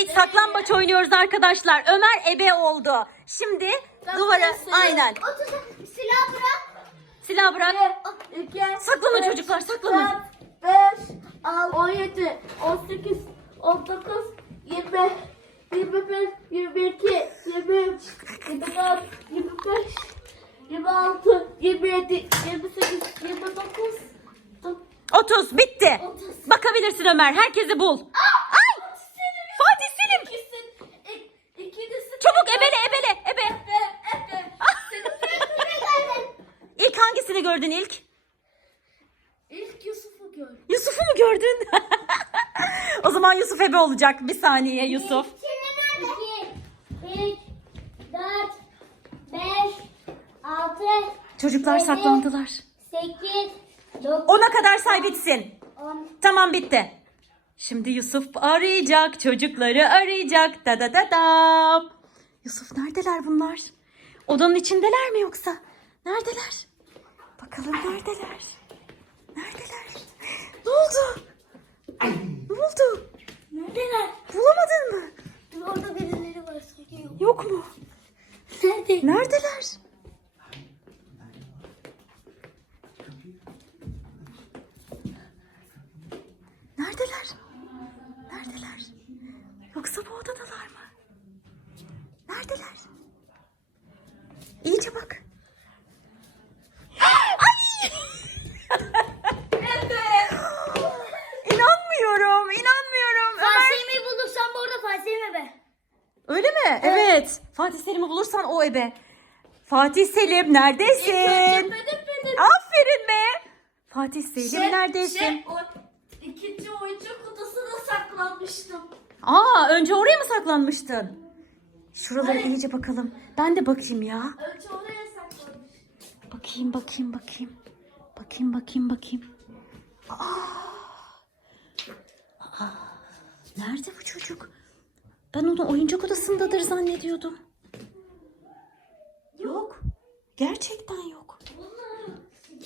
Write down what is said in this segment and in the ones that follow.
Evet saklambaç oynuyoruz arkadaşlar. Ömer ebe oldu. Şimdi duvara aynen. Otur silah bırak. Silah bırak. 2, Saklanın çocuklar, saklanın. 5, 6, 17, 18, 19, 20, 21, 22, 23, 24, 25, 26, 27, 28, 29, 30 bitti. 30. Bakabilirsin Ömer. Herkesi bul. Ay! Fatih Selim. İkincisi. Çabuk ebele ebele ebe. Efe, Efe. Senin İlk hangisini gördün ilk? İlk Yusuf'u gördüm. Yusuf'u mu gördün? o zaman Yusuf ebe olacak. Bir saniye Yusuf. Şimdi nerede? 2, 3, 4, 5, 6, Çocuklar Evet. saklandılar. 8, 9, Ona kadar say bitsin. 10. Tamam bitti. Şimdi Yusuf arayacak, çocukları arayacak. Da da da dam. Yusuf neredeler bunlar? Odanın içindeler mi yoksa? Neredeler? Bakalım neredeler? Neredeler? Ne oldu? Ne oldu? Neredeler? Bulamadın mı? Dur orada birileri var sanki yok. Yok mu? Nerede? Neredeler? Neredeler? Neredeler? Yoksa bu odadalar mı? Neredeler? İyice bak. Ay! İnanmıyorum, inanmıyorum. Ömer. Fatih'i bulursam bu arada Fatih'im be. Öyle mi? Evet. Fatih Selim'i bulursan o ebe. Fatih Selim neredesin? Aferin be. Fatih Selim neredesin? Şey, o ikinci oyuncak kutusuna saklanmıştım. Aa önce oraya mı saklanmıştın? Şuralara iyice bakalım. Ben de bakayım ya. Önce oraya saklanmıştım. Bakayım bakayım bakayım. Bakayım bakayım bakayım. Aa! Aa! Nerede bu çocuk? Ben onu oyuncak odasındadır zannediyordum. Yok. Gerçekten yok.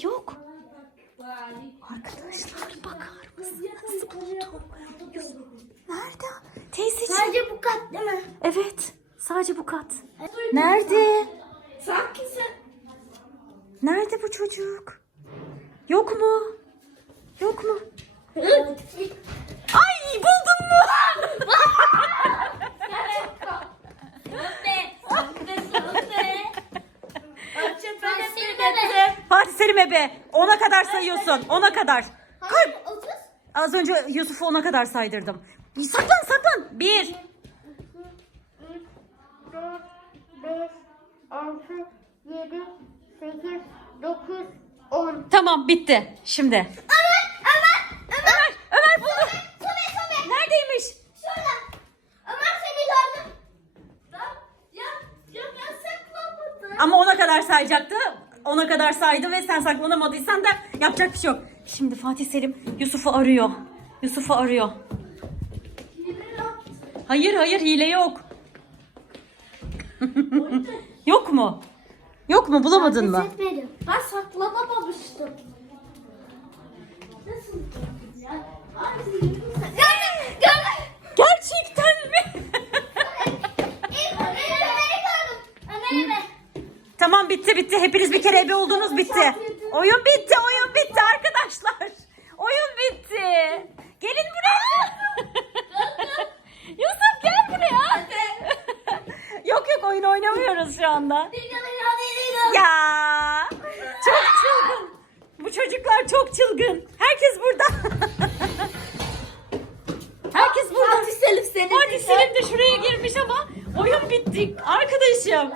Yok. Arkadaşlar bakar mısınız? Nasıl buldum? Nerede? Teyzeciğim. Sadece bu kat değil mi? Evet. Sadece bu kat. Nerede? Sanki sen... Nerede bu çocuk? Yok mu? Yok mu? Ay buldum mu? Selim Ebe. Ona kadar sayıyorsun. Ona kadar. Kalk. Az önce Yusuf'u ona kadar saydırdım. Saklan saklan. Bir. 4, 5, 6, 7, 8, 9, 10. Tamam bitti. Şimdi. Ömer, Ömer, Ömer. Ömer buldu. Sobe, sobe. Neredeymiş? Şurada. Ömer seni gördüm. Ya, ya ben saklanmadım. Ama ona kadar sayacaktı. Ona kadar saydı ve sen saklanamadıysan da yapacak bir şey yok. Şimdi Fatih Selim Yusuf'u arıyor. Yusuf'u arıyor. Hayır hayır hile yok. yok mu? Yok mu bulamadın mı? Etmedim. Ben saklanamamıştım. Nasıl ya? Abi, Gördüm, gördüm. Gerçekten mi? İlk Ömer'i gördüm. Ömer'i ben. tamam bitti bitti. Hepiniz bir kere ebe oldunuz bitti. Oyun bitti oyun bitti arkadaşlar. Oyun bitti. Gelin buraya. Yusuf gel buraya. yok yok oyun oynamıyoruz şu anda. Ya çok çılgın. Bu çocuklar çok çılgın. Herkes burada. Herkes burada. Fatih Selim seni. Fatih Selim de şuraya girmiş ama oyun bitti. Arkadaşım.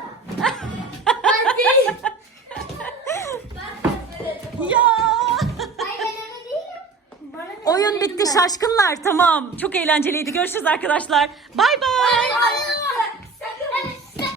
Oyun bitti şaşkınlar tamam. Çok eğlenceliydi. Görüşürüz arkadaşlar. Bay bay.